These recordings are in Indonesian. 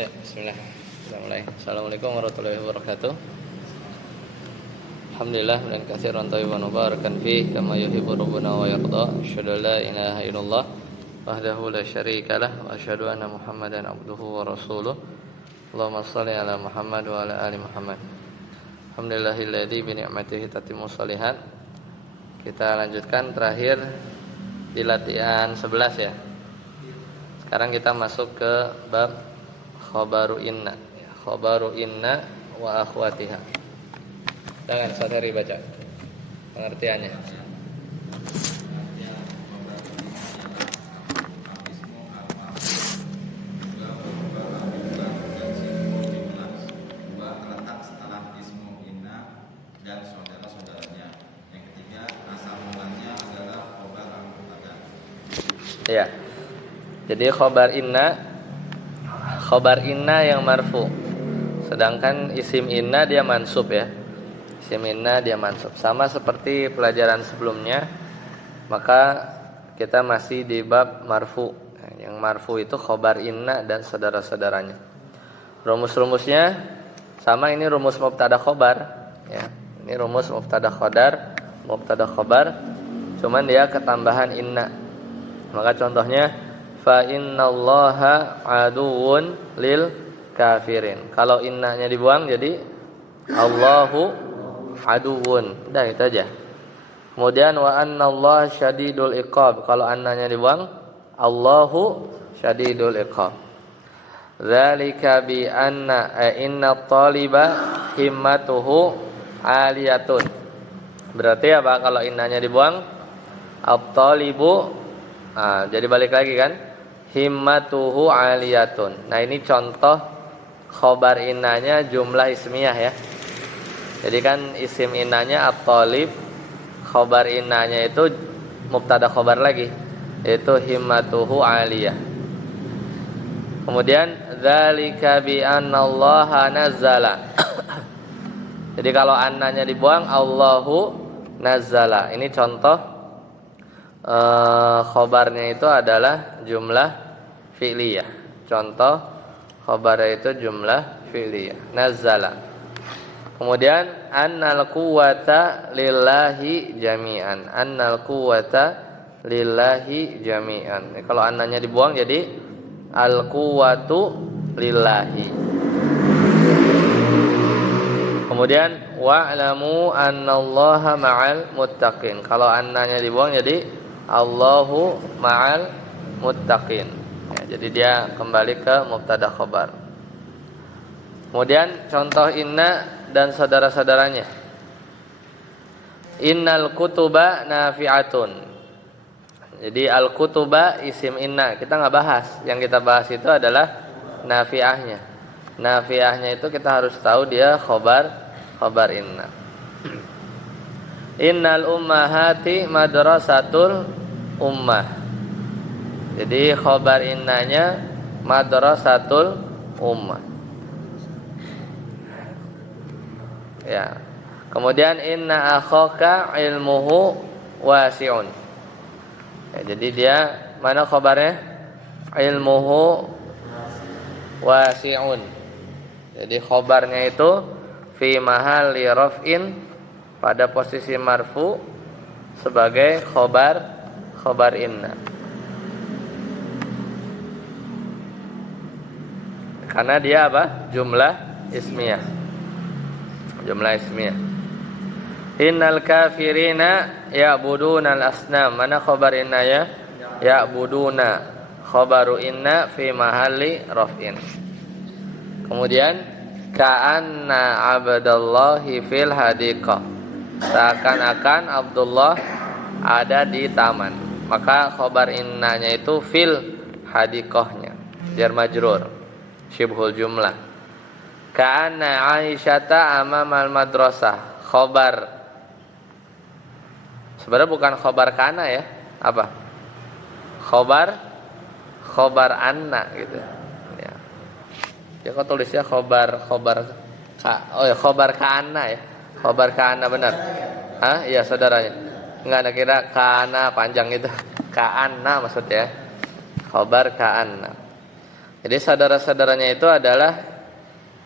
Ya, bismillah. Kita mulai. Assalamualaikum warahmatullahi wabarakatuh. Alhamdulillah dan katsiran thayyiban mubarakan fi kama yuhibbu rabbuna wa yarda. Asyhadu an la ilaha illallah wahdahu la syarika lah wa asyhadu anna Muhammadan abduhu wa rasuluh. Allahumma shalli ala Muhammad wa ala ali Muhammad. Alhamdulillahilladzi bi ni'matihi tatimmu shalihat. Kita lanjutkan terakhir di latihan 11 ya. Sekarang kita masuk ke bab Khobaru inna wa akhwatiha. Jangan saudari baca pengertiannya. Ya. Jadi khobar inna yang marfu. Sedangkan isim inna dia mansub ya. Isim inna dia mansub. Sama seperti pelajaran sebelumnya, maka kita masih di bab marfu. Yang marfu itu khobar inna dan saudara-saudaranya. Rumus-rumusnya sama, ini rumus mubtada khobar ya. Ini rumus mubtada khobar, cuman dia ketambahan inna. Maka contohnya fa innallaha aduwwun lil kafirin. Kalau innanya dibuang jadi Allahu aduwwun. Udah itu aja. Kemudian wa annallaha syadidul iqab. Kalau annanya dibuang Allahu syadidul iqab. Dzalika bi anna inna taliba himmatuhu aliyatun. Berarti apa kalau innanya dibuang? At-talibu. Jadi balik lagi kan, himmatuhu aliyatun. Nah ini contoh khobar innanya jumlah ismiyah ya. Jadi kan isim innanya at-talib, khobar innanya itu mubtada khobar lagi, yaitu himmatuhu aliyah. Kemudian dzalika bi annallaha nazzala. Jadi kalau annanya dibuang Allahu nazzala. Ini contoh khobarnya itu adalah jumlah fi'liyah. Contoh khobarnya itu jumlah fi'liyah, nazzala. Kemudian annal quwwata lillahi jami'an. Annal quwwata lillahi jami'an. Kalau annanya dibuang jadi al quwwatu lillahi. Kemudian wa'lamu annallaha ma'al muttaqin. Kalau annanya dibuang jadi Allahu ma'al muttaqin ya, jadi dia kembali ke mubtada khobar. Kemudian contoh inna dan saudara-saudaranya. Innal kutuba nafi'atun. Jadi al kutuba isim inna, kita nggak bahas. Yang kita bahas itu adalah nafi'ahnya. Nafi'ahnya itu kita harus tahu dia khobar inna. Innal ummahati madrasatul ummah. Jadi khobar innanya madrasatul ummah. Ya. Kemudian inna akhaka ilmuhu wasi'un. Ya, jadi dia mana khobarnya? Ilmuhu wasi'un. Jadi khobarnya itu fi mahalli raf'in, pada posisi marfu sebagai khobar inna. Karena dia apa? Jumlah ismiyah. Innal kafirina ya'buduna al-asnam. Mana khobar inna ya? Ya'buduna. Khobaru inna fi mahalli raf'in. Kemudian ka'anna abdallahi fil hadiqah. Seakan-akan Abdullah ada di taman. Maka khobar innanya itu fil hadiqahnya, jar majrur, syibhul jumlah. Ka'anna Aisyata amamal madrasah. Khobar sebenarnya bukan khobar kana ya. Apa? Khobar anna gitu ya. Ya kok tulisnya khobar khobar kana ya. Khobar kana benar. Iya saudaranya. Enggak, ada kira kana panjang itu. Ka'anna maksudnya. Khobar ka'anna. Jadi saudara-saudaranya itu adalah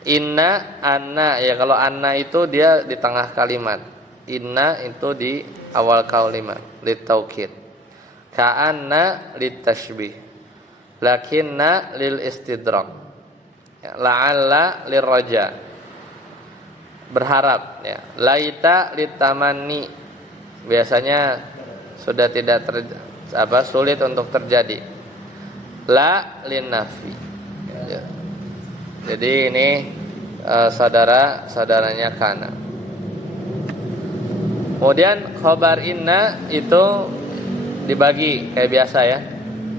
inna, anna. Ya kalau anna itu dia di tengah kalimat. Inna itu di awal kalimat, litaukid. Ka'anna litashbih. Lakinna lil istidrak. Ya, la'alla lirraja. Berharap ya. Laita litamanni. Biasanya sudah tidak sulit untuk terjadi. La linnafi. Ya. Jadi ini saudaranya kana. Kemudian khobar inna itu dibagi kayak biasa ya.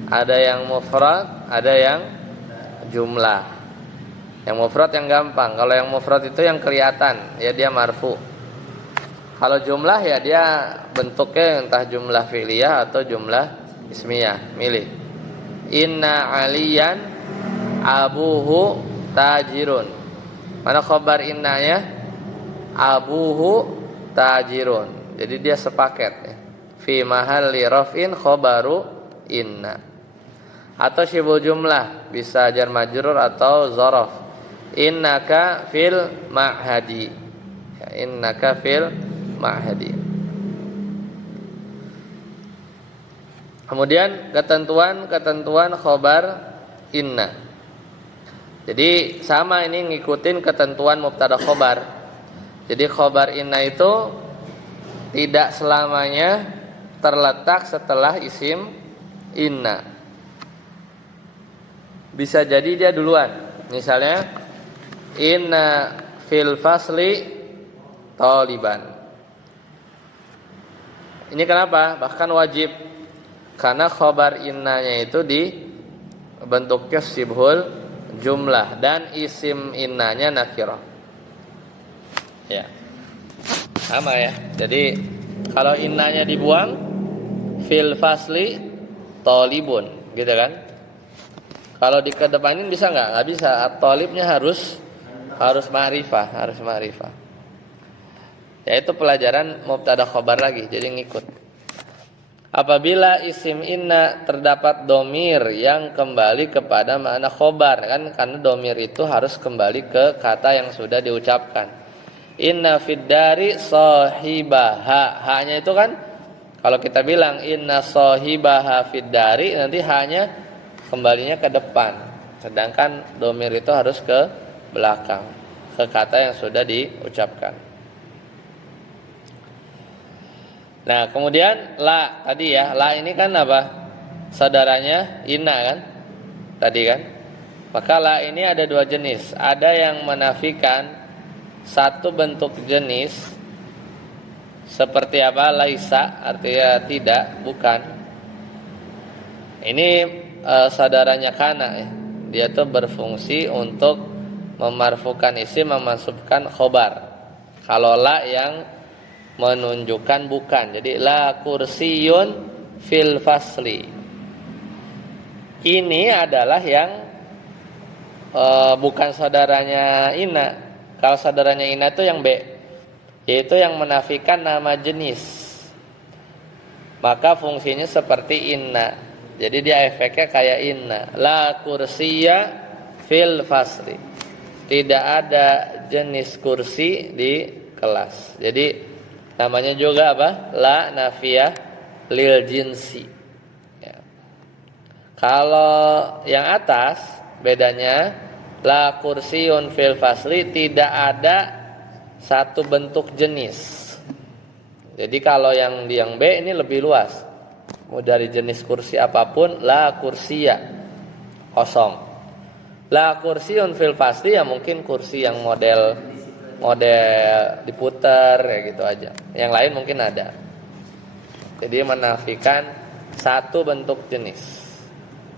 Ada yang mufrad, ada yang jumlah. Yang mufrad yang gampang. Kalau yang mufrad itu yang kelihatan, ya dia marfu. Kalau jumlah ya dia bentuknya entah jumlah fi'liyah atau jumlah ismiyah. Milih. Inna aliyan abuhu tajirun. Mana khobar innanya? Abuhu tajirun. Jadi dia sepaket ya. Fi mahalli raf'in khobaru inna. Atau syibul jumlah, bisa jar majrur atau dzaraf. Innaka fil ma'hadi. Ya, innaka fil ma'hadi. Kemudian ketentuan khobar inna. Jadi sama ini ngikutin ketentuan mubtada khobar. Jadi khobar inna itu tidak selamanya terletak setelah isim inna. Bisa jadi dia duluan. Misalnya inna fil fasli taliban. Ini kenapa? Bahkan wajib. Karena khobar innanya itu di bentuknya sibhul jumlah dan isim innanya nakirah. Ya. Sama ya. Jadi kalau innanya dibuang fil fasli talibun, gitu kan? Kalau dikedepanin bisa nggak? Nggak bisa. At-talibnya harus ma'rifah, harus ma'rifah. Ya itu pelajaran mubtada khobar lagi, jadi ngikut. Apabila isim inna terdapat domir yang kembali kepada makna khobar, kan karena domir itu harus kembali ke kata yang sudah diucapkan. Inna fid dari sahibaha. Hanya itu kan kalau kita bilang inna sahibaha fid dari, nanti hanya kembalinya ke depan. Sedangkan domir itu harus ke belakang, ke kata yang sudah diucapkan. Nah kemudian la tadi ya, la ini kan apa? Saudaranya inna kan? Tadi kan? Maka la ini ada dua jenis. Ada yang menafikan satu bentuk jenis seperti apa? Laisa, artinya tidak, bukan. Ini saudaranya kana ya. Dia tuh berfungsi untuk memarfukan isim, memasukkan khobar. Kalau la yang menunjukkan bukan. Jadi la kursiyun fil fasli. Ini adalah yang bukan saudaranya inna. Kalau saudaranya inna itu yang B, yaitu yang menafikan nama jenis. Maka fungsinya seperti inna. Jadi dia efeknya kayak inna. La kursiya fil fasli. Tidak ada jenis kursi di kelas. Jadi namanya juga apa? La nafiyah lil jinsi. Ya. Kalau yang atas bedanya la kursiyun fil fasli, tidak ada satu bentuk jenis. Jadi kalau yang B ini lebih luas. Mau dari jenis kursi apapun, la kursiya kosong. La kursiyun fil fasli ya mungkin kursi yang model diputar ya gitu aja. Yang lain mungkin ada. Jadi menafikan satu bentuk jenis.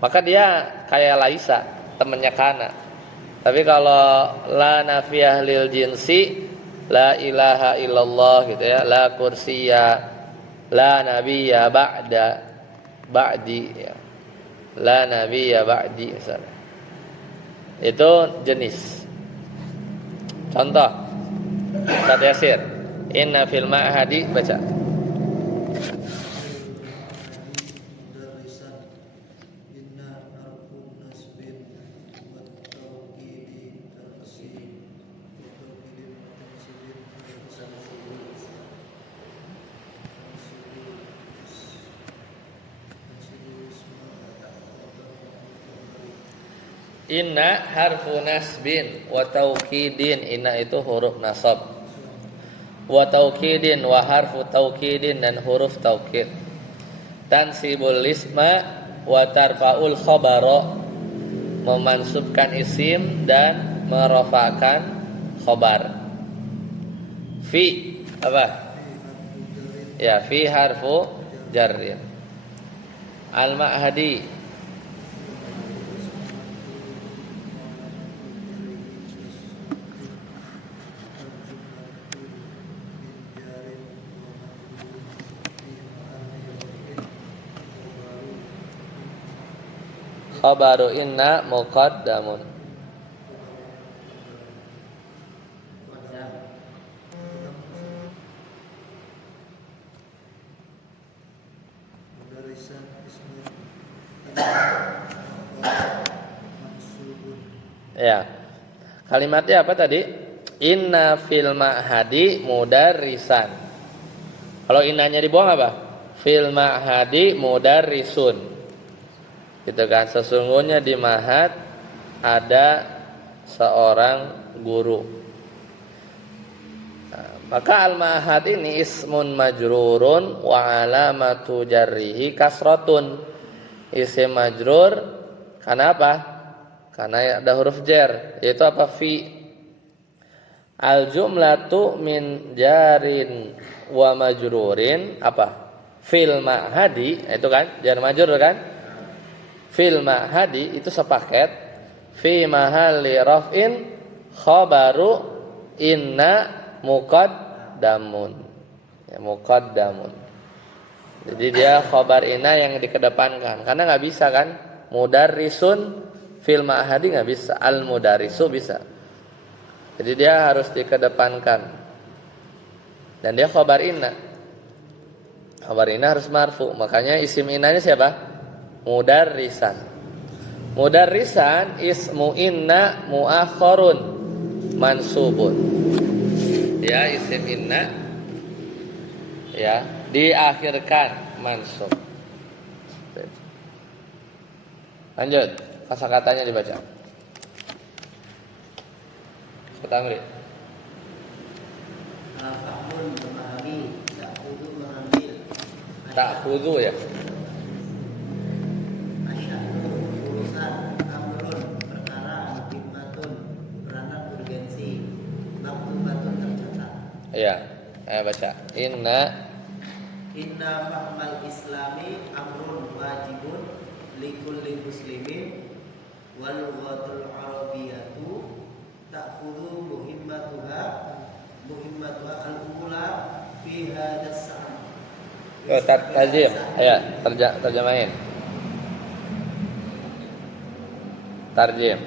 Maka dia kayak Laisa, temannya kana. Tapi kalau la nafiyah lil jinsi, la ilaha illallah gitu ya, la kursiya, la nabiyya ba'di ya. La nabiyya ba'di misalnya. Itu jenis. Contoh Ustaz Yasir, inna fil ma'hadi, baca. Inna harfu nasbin wa taukidin. Inna itu huruf nasab. Wa taukidin wa harfu taukidin, dan huruf taukid. Tansibul isma wa tarfa'ul khabara, memansubkan isim dan merofakkan khobar. Fi apa? Ya, fi harfu jarrin. Al-Ma'hadi. Khabaru inna muqaddamun. Ya. Kalimatnya apa tadi? Inna fil ma'hadi mudarrisan. Kalau innanya dibuang apa? Fil ma'hadi mudarrisun. Gitu kan, sesungguhnya di Ma'had ada seorang guru. Nah, maka al-Ma'had ini ismun majrurun wa alamatu jarrihi kasratun. Isim majrur karena apa? Karena ada huruf jar, yaitu apa? Fi. Al-jumlatu min jarin wa majrurin apa? Fil ma'hadi, itu kan jar majrur kan? Fil ma'hadi itu sepaket. Fi mahalli raf'in khabaru inna muqaddamun. Ya, muqaddamun. Jadi dia khabar inna yang dikedepankan. Karena nggak bisa kan? Mudarrisun fil ma'hadi nggak bisa. Al mudarrisu bisa. Jadi dia harus dikedepankan. Dan dia khabar inna. Khabar inna harus marfu. Makanya isim innanya siapa? Mudarrisan. Mudarrisan ismu inna muakhkharun mansubun. Ya, isim inna ya diakhirkan mansub. Lanjut, kosakatanya dibaca. Pertama. Al-fahmun memahami, ta'khudhu mengambil. Ta'khudhu ya. Ya, saya baca. Inna fahmal islami amrun wajibun likulli muslimin wal lughatul arabiyatu ta'khudhu muhimmatuha al-ula fi hadas sam. Tarjim. Ya, terjemahin. Tarjim.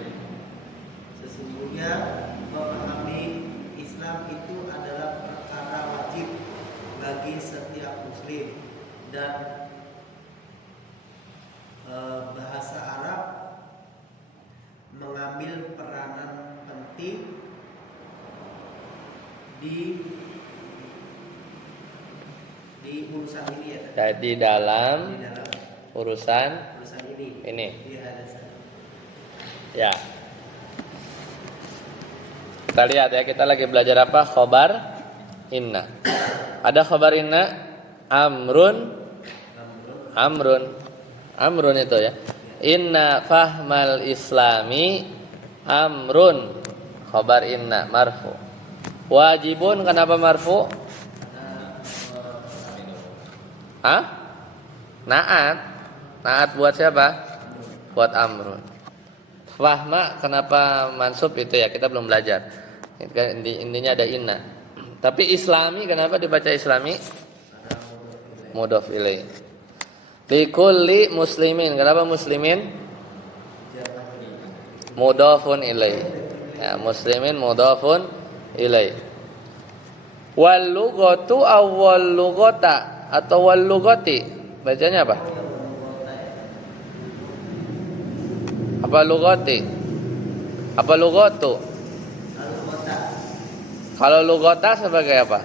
Sesungguhnya memahami Islam itu adalah perkara wajib bagi setiap muslim, dan bahasa Arab mengambil peranan penting di urusan ini ya. Di dalam urusan ini. Ya. Kita lihat ya, kita lagi belajar apa? Khobar inna. Ada khobar inna amrun itu ya. Inna fahmal islami amrun, khobar inna marfu. Wajibun kenapa marfu? Naat buat siapa? Buat amrun. Fahma kenapa mansub itu ya, kita belum belajar. Intinya ada inna. Tapi islami kenapa dibaca islami? Mudhof ilaih. Likulli muslimin, kenapa muslimin? Mudhofun ilaih. Ya, muslimin mudhofun ilaih. Wal lughatu awwal lughata atau wal lughati, bacanya apa? Apa lughati? Apa lughatu? Kalau lughata sebagai apa?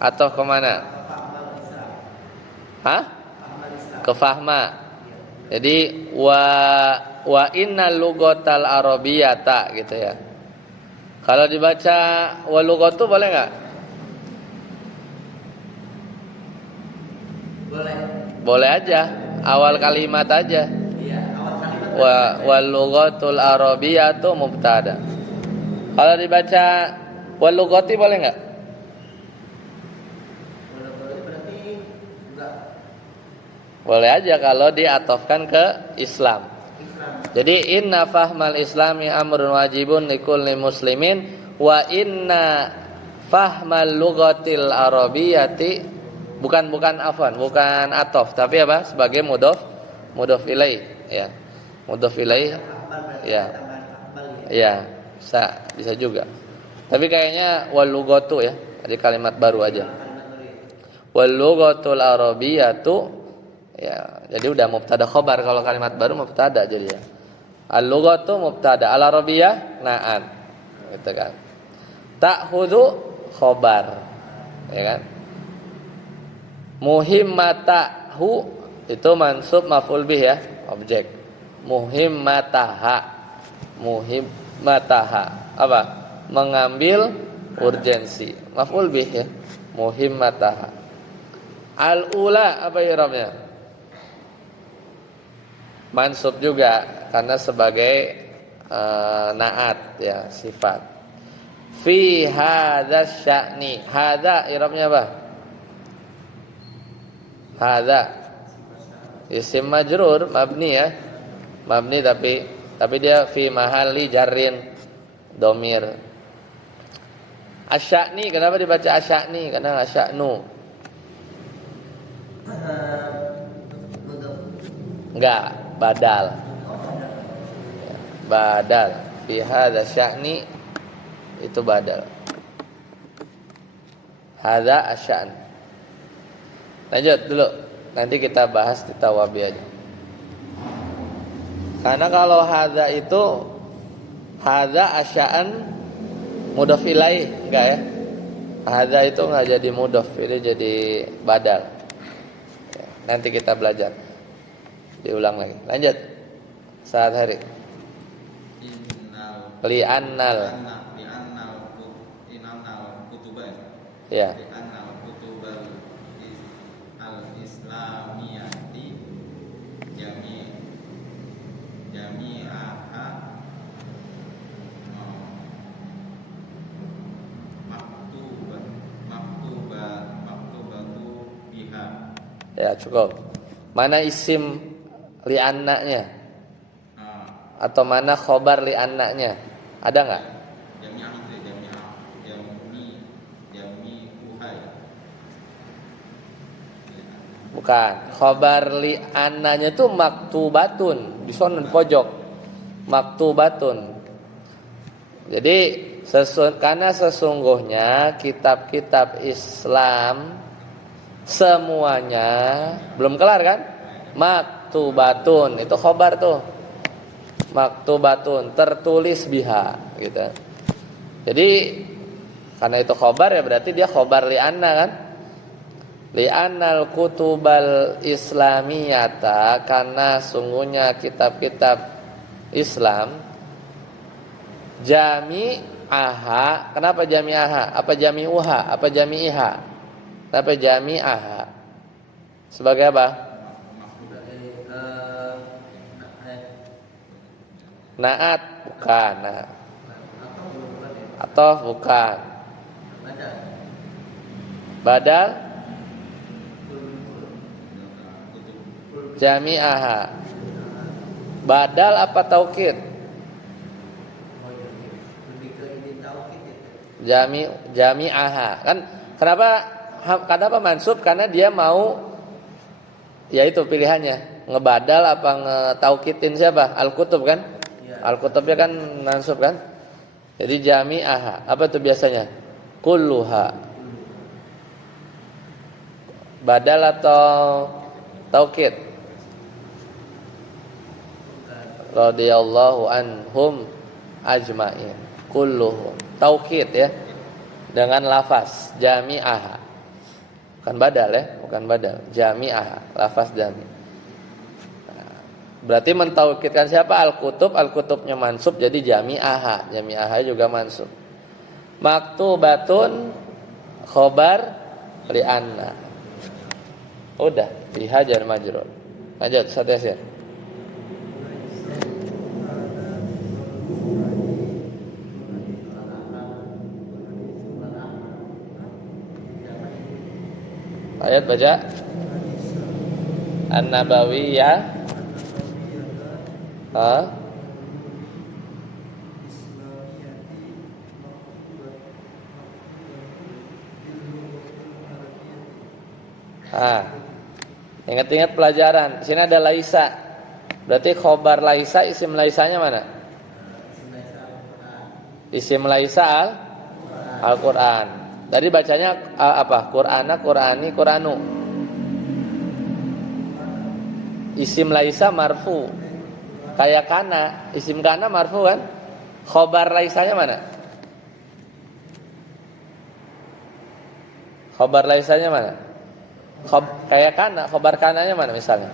Atau kemana? Hah? Ke fahma. Jadi wa innal lugatal arabiyyata gitu ya. Kalau dibaca wa lugatu boleh enggak? Boleh. Boleh aja, awal kalimat aja. Iya, awal kalimat. Wal lughatul arabiyyatu mubtada. Kalau dibaca wal lughati boleh enggak? Boleh berarti enggak Boleh aja kalau diatofkan ke Islam. Islam. Jadi inna fahmal islami amrun wajibun likulli muslimin wa inna fahmal lughatil arabiyyati bukan atof tapi apa? Sebagai mudhof ilaih ya. Mudhof ilaih ya. Ya, bisa juga. Tapi kayaknya wal lughatu ya, jadi kalimat baru aja. Wal lughatul arabiyyatu ya, jadi udah mubtada khobar. Kalau kalimat baru mubtada jadi ya. Al-lughatu mubtada, al-arabiyyah na'at. Gitu kan. Ta'khudhu khobar. Ya kan? Muhimmatahu itu mansub maf'ul bih ya, objek. Muhimmataha. Apa? Mengambil urgensi. Maf'ul bih ya. Muhimmataha. Al-ula apa i'rabnya? Mansub juga karena sebagai naat ya, sifat. Fi hadza sya'ni. Hadza i'rabnya apa? Hadza isim majrur mabni ya. Mabni tapi dia fi mahalli jarrin domir. Asya'ni kenapa dibaca asya'ni? Karena asya'nu. Enggak, badal. Badal fi hadza sya'ni itu badal. Hadza asya'n. Lanjut dulu. Nanti kita bahas di tawabi aja. Karena kalau hadza itu hadza asya'an mudhof ilaih enggak ya? Hadza itu enggak jadi mudhof, ini jadi badal. Nanti kita belajar. Diulang lagi. Lanjut. Saat hari. Li'annal kutubah. Ya. Li'annal kutubal al-islamiyati jami'aha maktubatu biha. Ya, cukup. Mana isim li'annanya? Atau mana khobar li'annanya? Ada enggak? Jami'ah itu jami'uha ya. Bukan. Khobar li'annanya itu maktubatun, di sono pojok. Maktubatun. Jadi karena sesungguhnya kitab-kitab Islam semuanya belum kelar kan? Maktubatun itu khobar tuh. Maktubatun tertulis biha gitu. Jadi karena itu khobar ya berarti dia khobar li'anna kan? Li'annal kutubal islamiyata karena sungguhnya kitab-kitab Islam jami'aha. Kenapa jami'aha? Apa jami'uha? Apa jami'iha? Kenapa jami'aha? Sebagai apa? Naat bukan. Nah. Atau bukan. Badal jami'aha. Badal apa taukid? Jami'aha. Kan kenapa mansub? Karena dia mau yaitu pilihannya ngebadal apa ngetaukidin siapa? Al-kutub kan? Al-kutubnya kan mansub kan? Jadi jami'aha. Apa itu biasanya? Kulluha. Badal atau taukid? Radhiyallahu anhum ajma'in. Kulluhum. Taukid ya. Dengan lafaz jami'aha. Bukan badal ya, bukan badal. Jami'aha, lafaz jami'. Berarti mentaukidkan siapa? Al-kutub, al-kutubnya mansub jadi jami'aha. Jami'aha juga mansub. Maktubatun khobar li anna. Udah, biha jar majrur. Lanjut, Ustaz Yasir. Ayat baca An-Nabawiyah. Ingat-ingat pelajaran. Di sini ada laisa. Berarti khobar laisa, isim laisanya mana? Isim laisa Al-Qur'an. Tadi bacanya apa? Qur'ana, Qur'ani, Qur'anu. Isim laisa marfu. Kayak kana, isim kana marfu kan? Khobar laisanya mana? Khobar laisanya mana? Kayak kana, khobar kananya mana misalnya?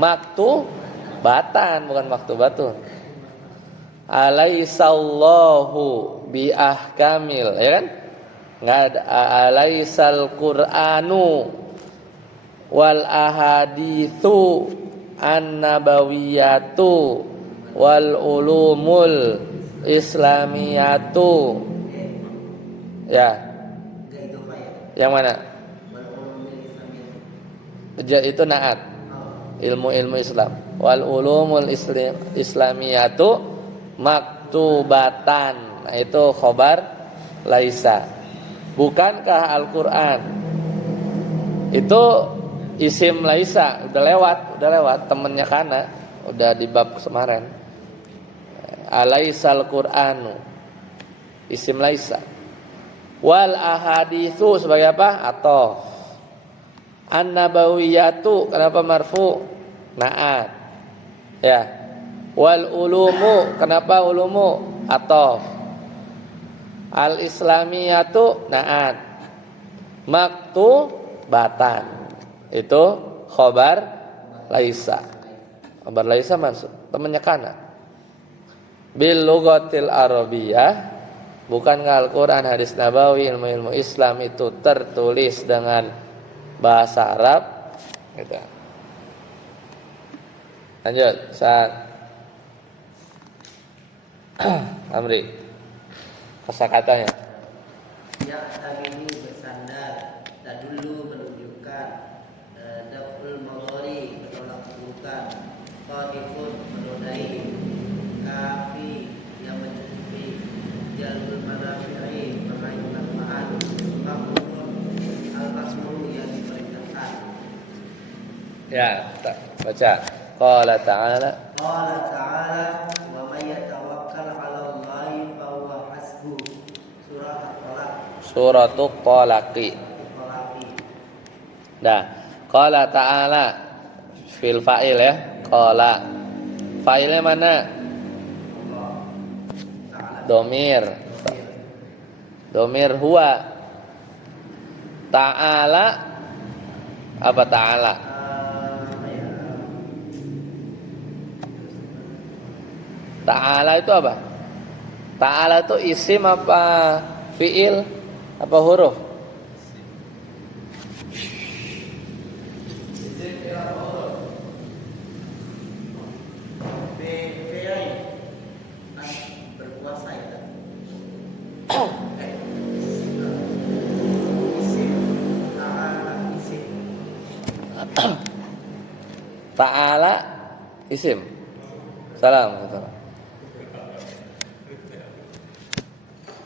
Maktubatan, bukan maktubatun. Alaisallahu bi ahkamil, ya kan? Enggak ada alaisal Qur'anu wal ahaditsu an-nabawiyatu wal ulumul islamiyatu. Ya. Yang mana? Itu naat. Ilmu-ilmu Islam. Wal ulumul islamiyatu maktubatan. Nah, itu khobar laisa. Bukankah Al-Qur'an itu isim laisa? Udah lewat temennya kana, udah di bab kemarin. Alaisal Qur'anu isim laisa. Wal ahaditsu sebagai apa? Atof. An-nabawiyatu kenapa marfu? Naat. Ya. Wal ulumu kenapa ulumu? Atof. Al-islamiyatu naat. Maktubatan itu khobar laisa. Khobar laisa mansub, temannya kana. Bil lughatil arabiyyah, bukankah Al-Qur'an, hadis nabawi, ilmu-ilmu Islam itu tertulis dengan bahasa Arab? Gitu. Lanjut, saat Amri. Kosakatanya. Ya, ini bersandar. Tadullu menunjukkan. Daful mawari menolak keburukan. Qadifun menodai. Kafi yang mencukupi. Jalbul manafi'i meraih manfaat. Mahmurun al-masmur yang diperintahkan. Ya, baca. Qala ta'ala. Qala ta'ala wa may yatawakkal 'ala Allahi fa huwa hasbuh. Surah At-Talaq. Suratul Talaqi. Nah, qala ta'ala fil fa'il ya. Qala. Fa'ilnya mana? Domir. Domir huwa. Ta'ala apa ta'ala? Ta'ala itu apa? Ta'ala itu isim apa fi'il apa huruf? Berpuasa itu. Ta'ala isim. Salam.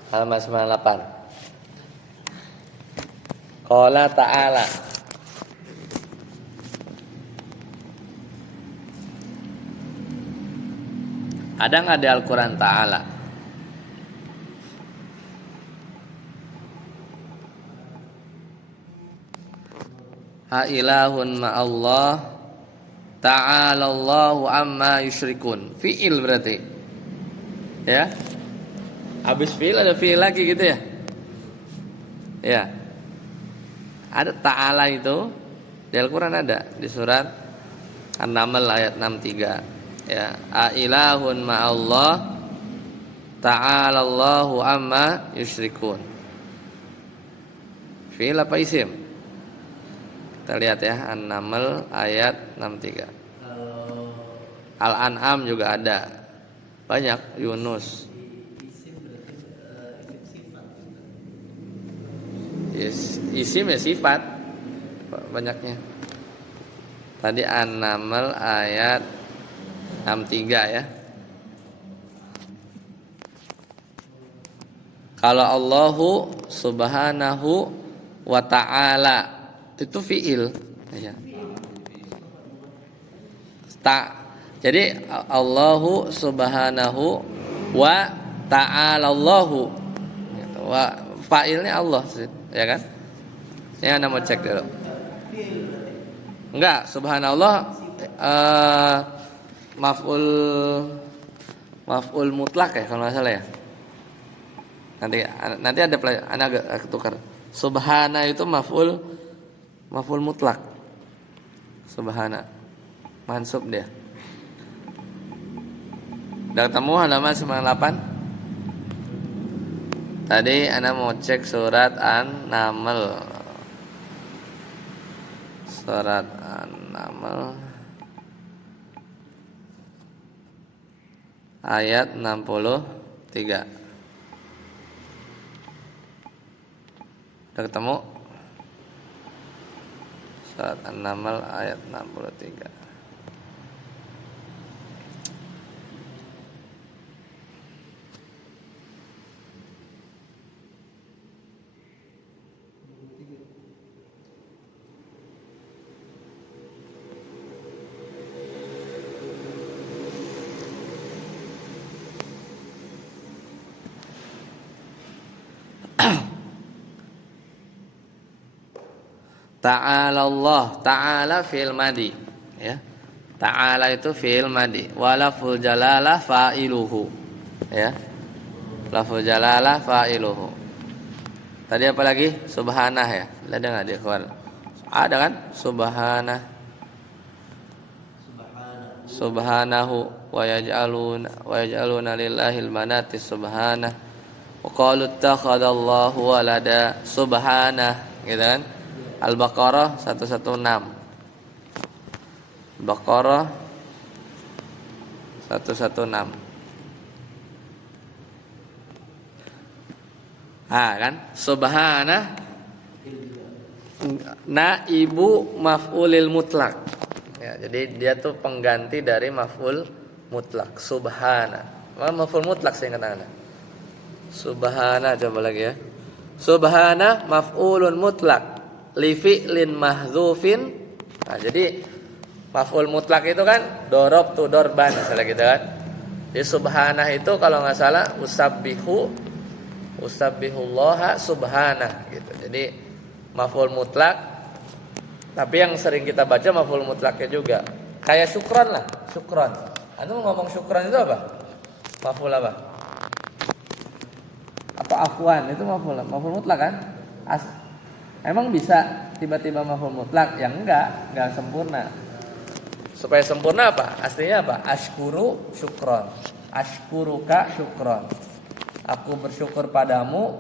Halaman 98. Qala ta'ala. Ada nggak di Al-Quran ta'ala? Ha ilahun ma'allah ta'ala Allahu amma yusyrikun. Fi'il berarti. Ya. Habis fi'il ada fi'il lagi gitu ya. Ya. Ada ta'ala itu di Al-Quran ada di surat An-Naml ayat 63. Ya, a ilahun ma'allah ta'ala Allahu amma yusyrikun. Fi'il apa isim? Kita lihat ya, An-Naml ayat 63. Kalau Al-An'am juga ada. Banyak, Yunus. isim berarti isim sifat. Isim ya sifat. Banyaknya. Tadi An-Naml ayat 63 ya. Kalau Allahu subhanahu wa ta'ala itu fi'il ya. Jadi Allahu subhanahu wa ta'ala Allahu gitu. Wa fa'ilnya Allah ya kan? Ini Anda mau cek dulu. Enggak, subhanallah maf'ul mutlak ya kalau nggak salah ya. Nanti ada Anda agak tukar. Subhana itu maf'ul mutlak. Subhana. Mansub dia. Udah ketemu halaman 98? Tadi Anda mau cek surat An-Naml. Surat An-Naml ayat 63. Udah ketemu? Surat An-Naml ayat 63. Ta'ala Allah, ta'ala fi'il madi ya. Ta'ala itu fi'il madi, wa lafzul jalalah fa'iluhu ya. Lafzul jalalah fa'iluhu. Tadi apa lagi? Subhanah ya. Ada enggak di ikhwan? Ada kan? Subhanahu wa yaj'aluna lillahil manati subhanah. Wa qalu ittakhadallahu walada subhanah gitu kan? Al-Baqarah 116. Baqarah 116. Kan? Subhanah naibu maf'ulil mutlak. Ya, jadi dia tuh pengganti dari maf'ul mutlak. Subhana. Maf'ul mutlak saya katakan. Subhana coba lagi ya. Subhana maf'ulun mutlak li fi'lin mahdzufin. Nah, jadi maf'ul mutlak itu kan dorob tu dorban misalnya gitu kan. Jadi subhanah itu kalau enggak salah usabbihullaha subhanah gitu. Jadi maf'ul mutlak, tapi yang sering kita baca maf'ul mutlaknya juga. Kayak syukran lah, syukran. Anu ngomong syukran itu apa? Maf'ul apa? Apa afwan itu maf'ul mutlak kan? Emang bisa tiba-tiba maf'ul mutlak? Ya enggak sempurna. Supaya sempurna apa? Aslinya apa? Ashkuru syukron. Ashkuruka syukron. Aku bersyukur padamu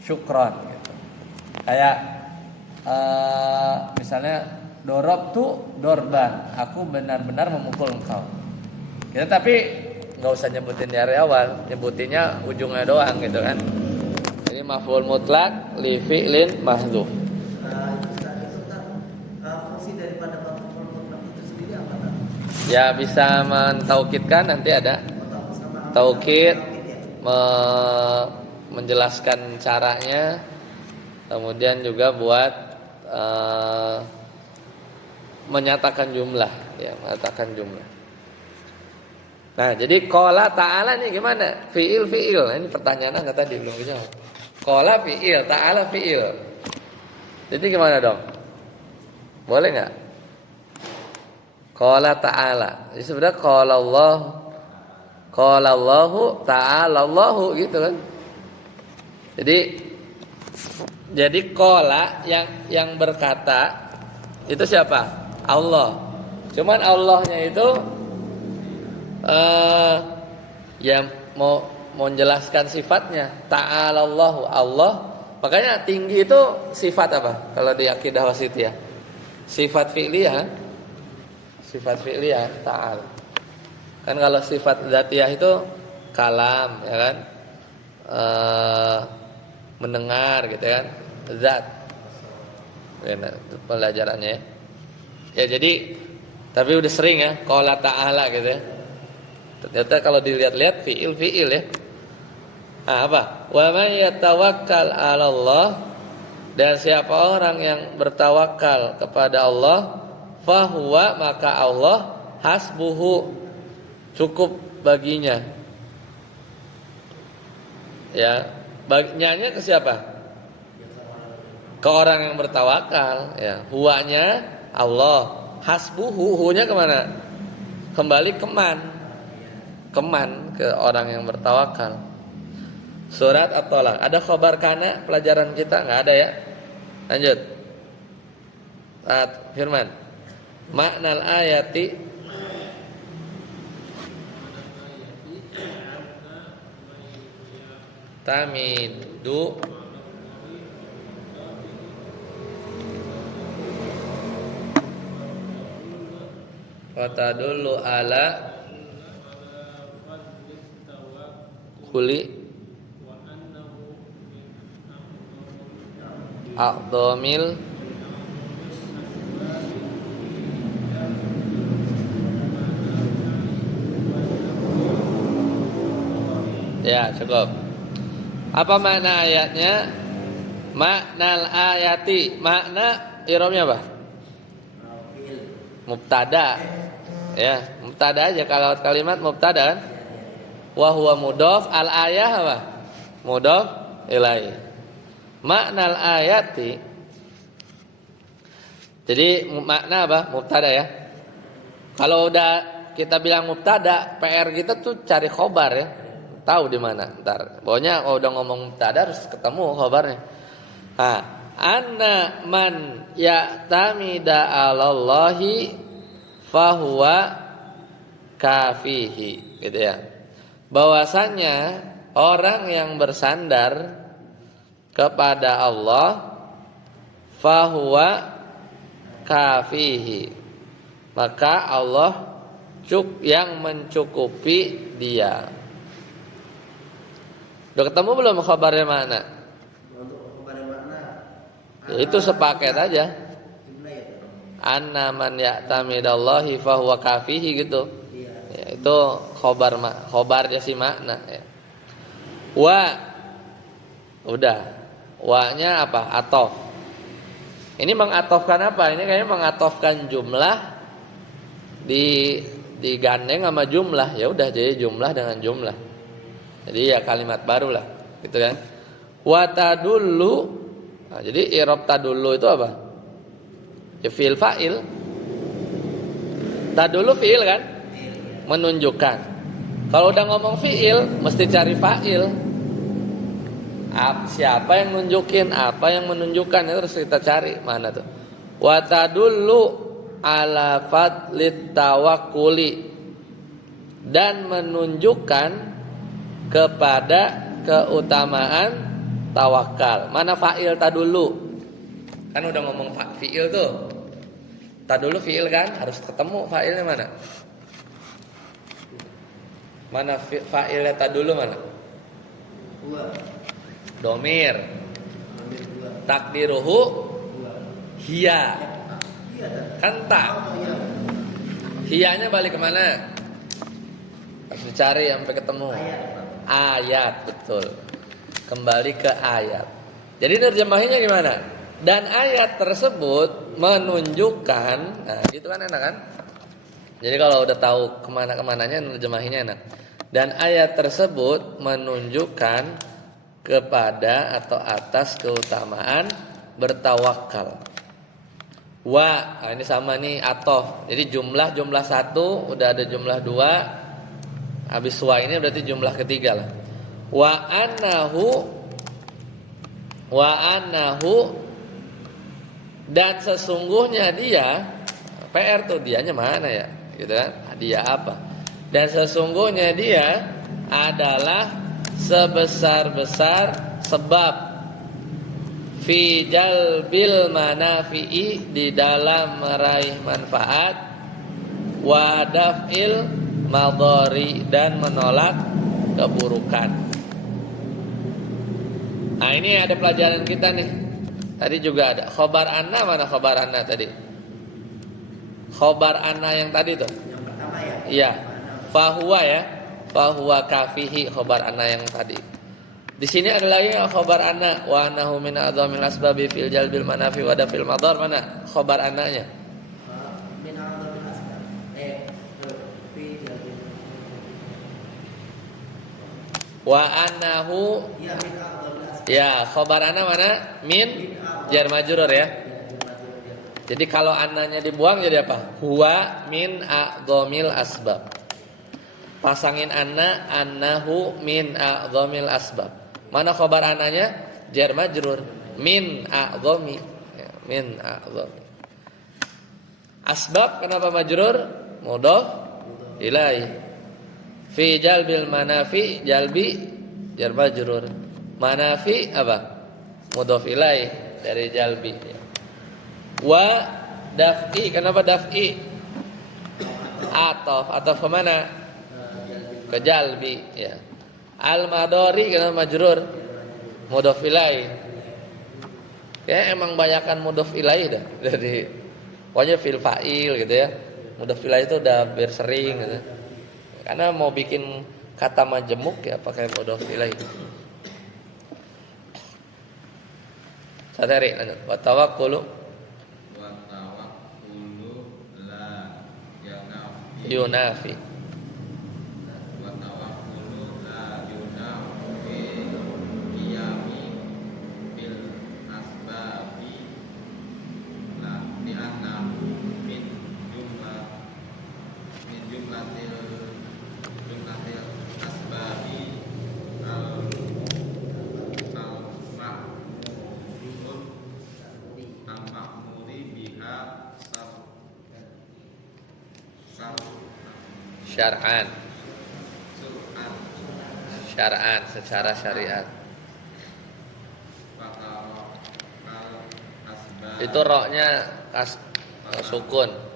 syukron gitu. Kayak misalnya dorob tu dorban. Aku benar-benar memukul engkau. Kita tapi enggak usah nyebutin dari awal, nyebutinnya ujungnya doang gitu kan. Jadi maf'ul mutlak li fi'lin mahdzuf. Fungsi daripada maf'ul mutlak itu sendiri apa? Ya bisa mentaukidkan, nanti ada taukid menjelaskan caranya, kemudian juga buat menyatakan jumlah ya, menyatakan jumlah. Nah, jadi qala ta'ala ini gimana? Fi'il. Ini pertanyaan enggak tadi belum dijawab. Qala fi'il, ta'ala fi'il. Jadi gimana dong? Boleh enggak? Qala ta'ala. Jadi sebenarnya qala Allahu ta'ala Allahu gitu kan. Jadi qala yang berkata itu siapa? Allah. Cuman Allahnya itu Ya mau menjelaskan sifatnya. Ta'alallahu Allah. Makanya tinggi itu sifat apa? Kalau di akidah wasitiyah. Sifat fi'liyah. Sifat fi'liyah ta'al. Kan kalau sifat dzatiyah itu kalam, ya kan? Mendengar gitu kan. Zat. Ya, itu pelajarannya ya. Ya jadi tapi udah sering ya qala ta'ala gitu ya. Ternyata kalau dilihat-lihat fiil ya. Nah, apa? Wa may yatawakkal 'ala Allah, dan siapa orang yang bertawakal kepada Allah, fahuwa, maka Allah hasbuhu, cukup baginya. Ya, baginya ke siapa? Ke orang yang bertawakal, ya. Huwanya Allah, hasbuhu, hunya kemana? Kembali keman ke orang yang bertawakal. Surat At-Thalaq. Ada khobar kana pelajaran kita? Enggak ada ya. Lanjut. Firman. Maknal ayati tamidu wa tadullu ala kuli a'dhamil ya cukup. Apa makna ayatnya? Maknal ayati, makna i'rabnya apa? Mubtada. Ya, mubtada aja kalau kalimat mubtada kan. Wa huwa mudhaf, al ayah apa? Mudhaf ilaihi. Maknal ayati. Jadi makna apa? Mubtada ya. Kalau udah kita bilang mubtada, PR kita tuh cari khobar ya. Tahu di mana ntar. Pokoknya kalau udah ngomong mubtada harus ketemu khobarnya. Nah, anna man ya'tamida 'alallahi fahuwa kafihi, gitu ya. Bahwasanya orang yang bersandar kepada Allah fahuwa kafihi, maka Allah yang mencukupi dia. Udah ketemu belum khabarnya mana? Untuk khabarnya makna. Ya, itu sepaket aja. Anna man ya'tamidallahi fahuwa kafihi gitu. Ya, itu khobarnya si makna ya. Wa udah. Wa-nya apa? Atof. Ini mengatofkan apa? Ini kayaknya mengatofkan jumlah digandeng sama jumlah. Ya udah jadi jumlah dengan jumlah. Jadi ya kalimat baru lah, gitu kan? Wa tadullu. Nah, jadi i'rab tadullu itu apa? Ya fi'il fa'il. Tadullu fi'il kan? Menunjukkan. Kalau udah ngomong fi'il mesti cari fa'il. Siapa yang nunjukin, apa yang menunjukkan, itu harus kita cari. Mana tuh? Wa tadullu ala fadlit tawakkuli, dan menunjukkan kepada keutamaan tawakal. Mana fa'il tadullu? Kan udah ngomong fi'il tuh. Tadullu fi'il kan? Harus ketemu fa'ilnya mana? Mana fa'ilnya tadullu mana? Domir. Takdiruhu hiya. Kan tak. Hiyanya balik kemana? Harus dicari sampai ketemu. Ayat, betul. Kembali ke ayat. Jadi nerjemahinnya gimana? Dan ayat tersebut menunjukkan. Nah gitu kan enak kan? Jadi kalau udah tahu kemana-kemananya nerjemahinnya enak. Dan ayat tersebut menunjukkan kepada atau atas keutamaan bertawakal. Wa, nah ini sama nih atof. Jadi jumlah satu, udah ada jumlah dua. Habis wa ini berarti jumlah ketiga lah. Wa annahu, dan sesungguhnya dia, PR tuh dianya mana ya? Gitu kan? Dia apa? Dan sesungguhnya dia adalah sebesar-besar sebab fi jalbil manafi'i, di dalam meraih manfaat, wa daf'il madhari, dan menolak keburukan. Nah, ini ada pelajaran kita nih. Tadi juga ada khobar anna. Mana khobar anna tadi? Khobar anna yang tadi tuh. Yang pertama ya. Iya. Fahuwa ya. Fahuwa kafihi, khobar anna yang tadi. Di sini ada lagi khobar anna, wa annahu min a'dhamil asbabi fil jalbil manafi wa dafil madar. Mana khobar annanya? Min a'dhamil asbab. Fi jalbil. Wa annahu, Ya, min a'dhamil asbab. ya, khobar anna mana? Min jar majrur ya. Jadi kalau annanya dibuang jadi apa? Huwa min a'dhamil asbab. Pasangin anna, annahu min a'dhamil asbab. Mana khobar ananya? Jar majrur. Min a'dhami. Ya, min a'dhami. Asbab kenapa majrur? Mudhaf ilaih. Fi jalbil manafi, jalbi jar majrur. Manafi apa? Mudhaf ilaih dari jalbi. Wa daf'i, kenapa daf'i? Ataf kemana? Ke jalbi ya. Al madori kenapa majrur? Mudhaf ilaih. Ya emang banyakan mudhaf ilaih dah. Jadi pokoknya fil fa'il gitu ya. Mudhaf ilaih itu udah bersering gitu. Karena mau bikin kata majemuk ya pakai mudhaf ilaih. Sateri lanjut. Wa tawakkulu Wa tawakkulu la yunafi. Wa tawakkulu la yunafi qiyami bil asbabi la di anna min jumlatil asbabi al ma'muri biha Syar'an. Syar'an secara syariat. Itu roknya sukun.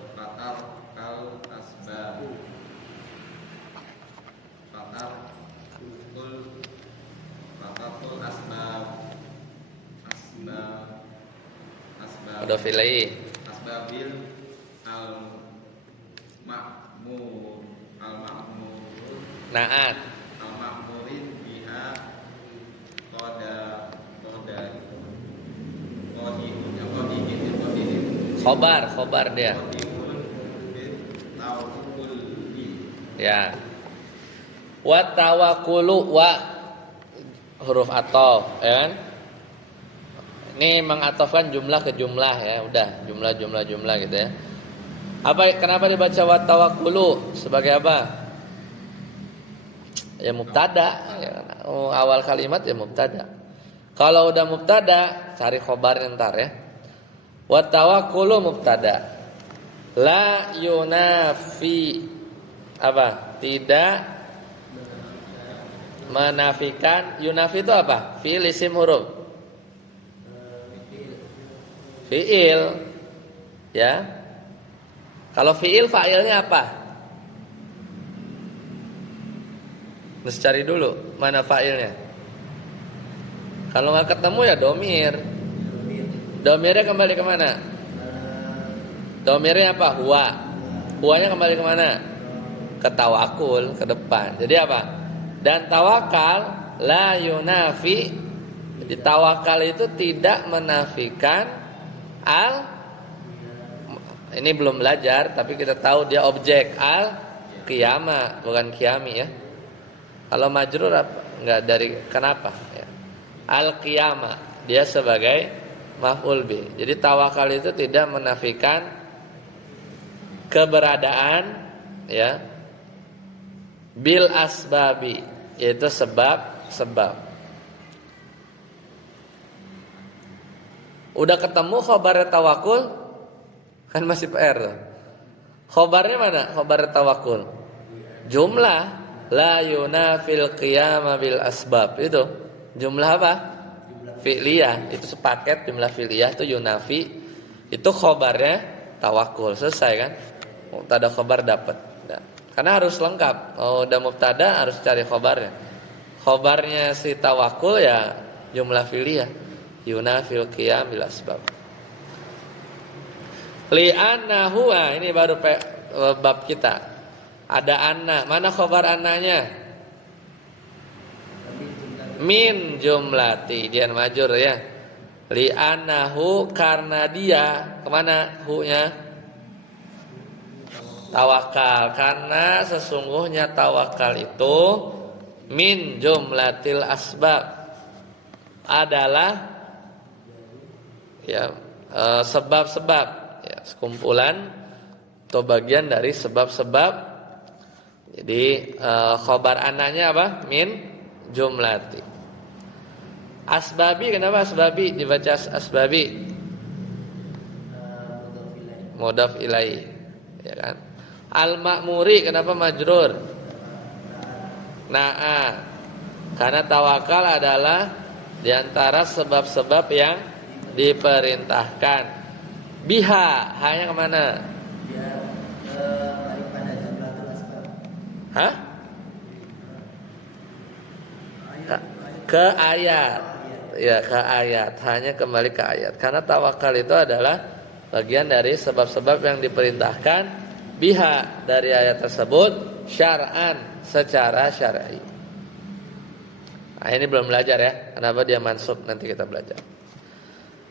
Mudhaf ilaih. Asbabil al-ma'mur Na'at. al-ma'murin biha Khobar dia. Ya. Wa tawakkulu, wa huruf ataf, ya kan? Ini mengatofkan jumlah ke jumlah ya, udah jumlah gitu ya. Kenapa dibaca wa tawakkulu sebagai apa? Ya mubtada, ya kan? Awal kalimat ya mubtada. Kalau udah mubtada, cari khobarnya ntar ya. Wa tawakkulu mubtada. La yunafi apa? Tidak menafikan. Yunafi itu apa? Fi'il isim huruf. Fi'il. Ya. Kalau fi'il fa'ilnya apa? Harus cari dulu mana fa'ilnya. Kalau nggak ketemu ya domir. Domirnya kembali kemana? Domirnya apa? Huwa. Huwanya kembali kemana? Ke tawakul, ke depan. Jadi apa? Dan tawakal la yunafi. Jadi tawakal itu tidak menafikan ini belum belajar tapi kita tahu dia objek al qiyamah, bukan qiyami ya. Kalau majrur enggak dari kenapa ya. Al qiyamah dia sebagai maf'ul bih. Jadi tawakal itu tidak menafikan keberadaan ya bil asbabi, yaitu sebab. Udah ketemu khobar tawakul kan masih PR tuh. Khobarnya mana? Khobar tawakul. jumlah la yunafil qiyama bil asbab. Itu jumlah apa? Fi'liyah. Itu sepaket jumlah fi'liyah itu yunafi. Itu khobarnya tawakul. Selesai kan? Mubtada khobar dapat. Nah, karena harus lengkap. Kalau udah mubtada harus cari khobarnya. Khobarnya si tawakul ya jumlah fi'liyah. Yunafil qiyam bil asbab. Li'anna huwa, ini baru bab kita. Ada anna, mana khobar annanya? Min jumlati, dia majur ya. Li'annahu, karena dia, kemana hu-nya? Tawakal, karena sesungguhnya tawakal itu min jumlatil asbab, adalah ya sebab-sebab, ya, sekumpulan atau bagian dari sebab-sebab. Jadi khobar ananya apa? Min jumlati. Asbabi, kenapa asbabi dibaca asbabi? Mudhaf ilaihi, ya kan? Al-ma'muri, kenapa majrur? Nah, karena tawakal adalah diantara sebab-sebab yang diperintahkan. Biha, hanya kemana? Hah? Ke ayat. Ya, ke ayat. Hanya kembali ke ayat. Karena tawakal itu adalah bagian dari sebab-sebab yang diperintahkan biha, dari ayat tersebut, syar'an, secara syar'i. Nah, ini belum belajar ya. Kenapa dia mansub, nanti kita belajar.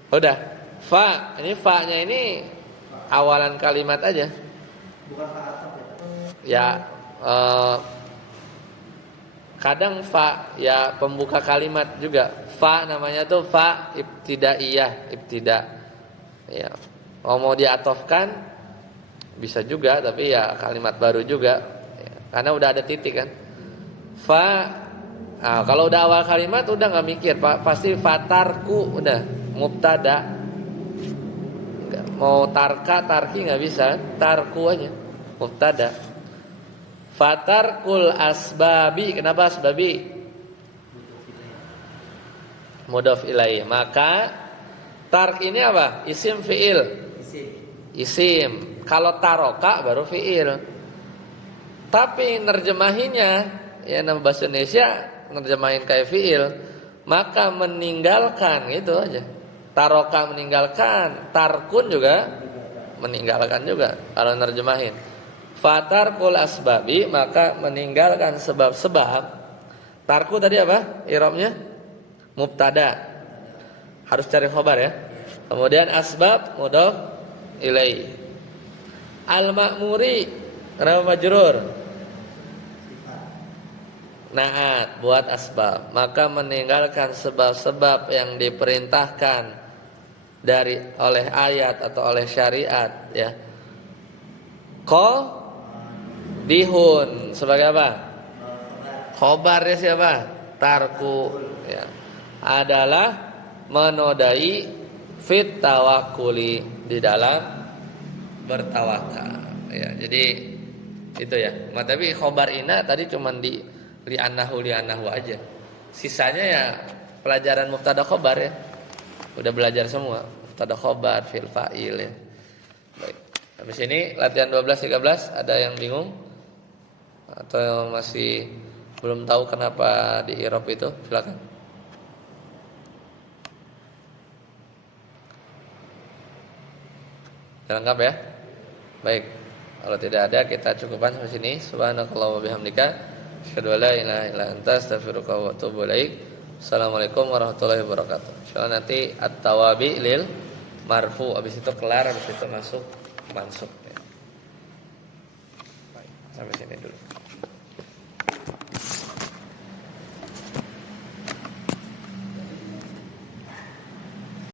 Udah. Fa, ini fa-nya ini awalan kalimat aja. Bukan fa ataf ya. Kadang fa ya pembuka kalimat juga. Fa namanya tuh fa ibtidaiyah, ibtida. Ya. Mau diatofkan bisa juga, tapi ya kalimat baru juga. Ya, karena udah ada titik kan. Fa, nah, kalau udah awal kalimat udah nggak mikir, pasti fatarku udah mubtada. Mau tarka, tarki nggak bisa, tarku aja mubtada. Fatarkul asbabi, kenapa asbabi? Mudhaf ilaihi. Maka tark ini apa? Isim fiil. Isim. Kalau taroka baru fiil. Tapi nerjemahinya ya nama bahasa Indonesia nerjemahin kayak fiil, maka meninggalkan itu aja. Taroka meninggalkan, tarkun juga meninggalkan juga kalau nerjemahin. Fatarkul asbabi, maka meninggalkan sebab-sebab. Tarku tadi apa? I'rabnya mubtada. Harus cari khabar ya. Kemudian asbab mudhaf ilaihi. Al-ma'muri, kenapa majrur? Naat, buat asbab. Maka meninggalkan sebab-sebab yang diperintahkan oleh ayat atau oleh syariat ya. Dihun sebagai apa? Khobarnya siapa? Tarku ya. Adalah menodai fit tawakuli, di dalam bertawakal ya. Jadi itu ya. Tapi khobar ina tadi cuman di li'annahu aja. Sisanya ya pelajaran mubtada khobar ya. Udah belajar semua. Mubtada khobar, fil fa'il ya. Baik. Habis ini latihan 12-13, ada yang bingung? Atau yang masih belum tahu kenapa di i'rab itu? Silakan. Lengkap ya? Baik. Kalau tidak ada kita cukupkan sampai sini. Subhanakallah wa bihamdika, asyhadu an la ilaha illa anta, astaghfiruka wa atubu ilaik. Assalamualaikum warahmatullahi wabarakatuh. Insyaallah nanti at-tawabi lil marfu, habis itu kelar, habis itu masuk mansub ya. Baik, sampai sini dulu.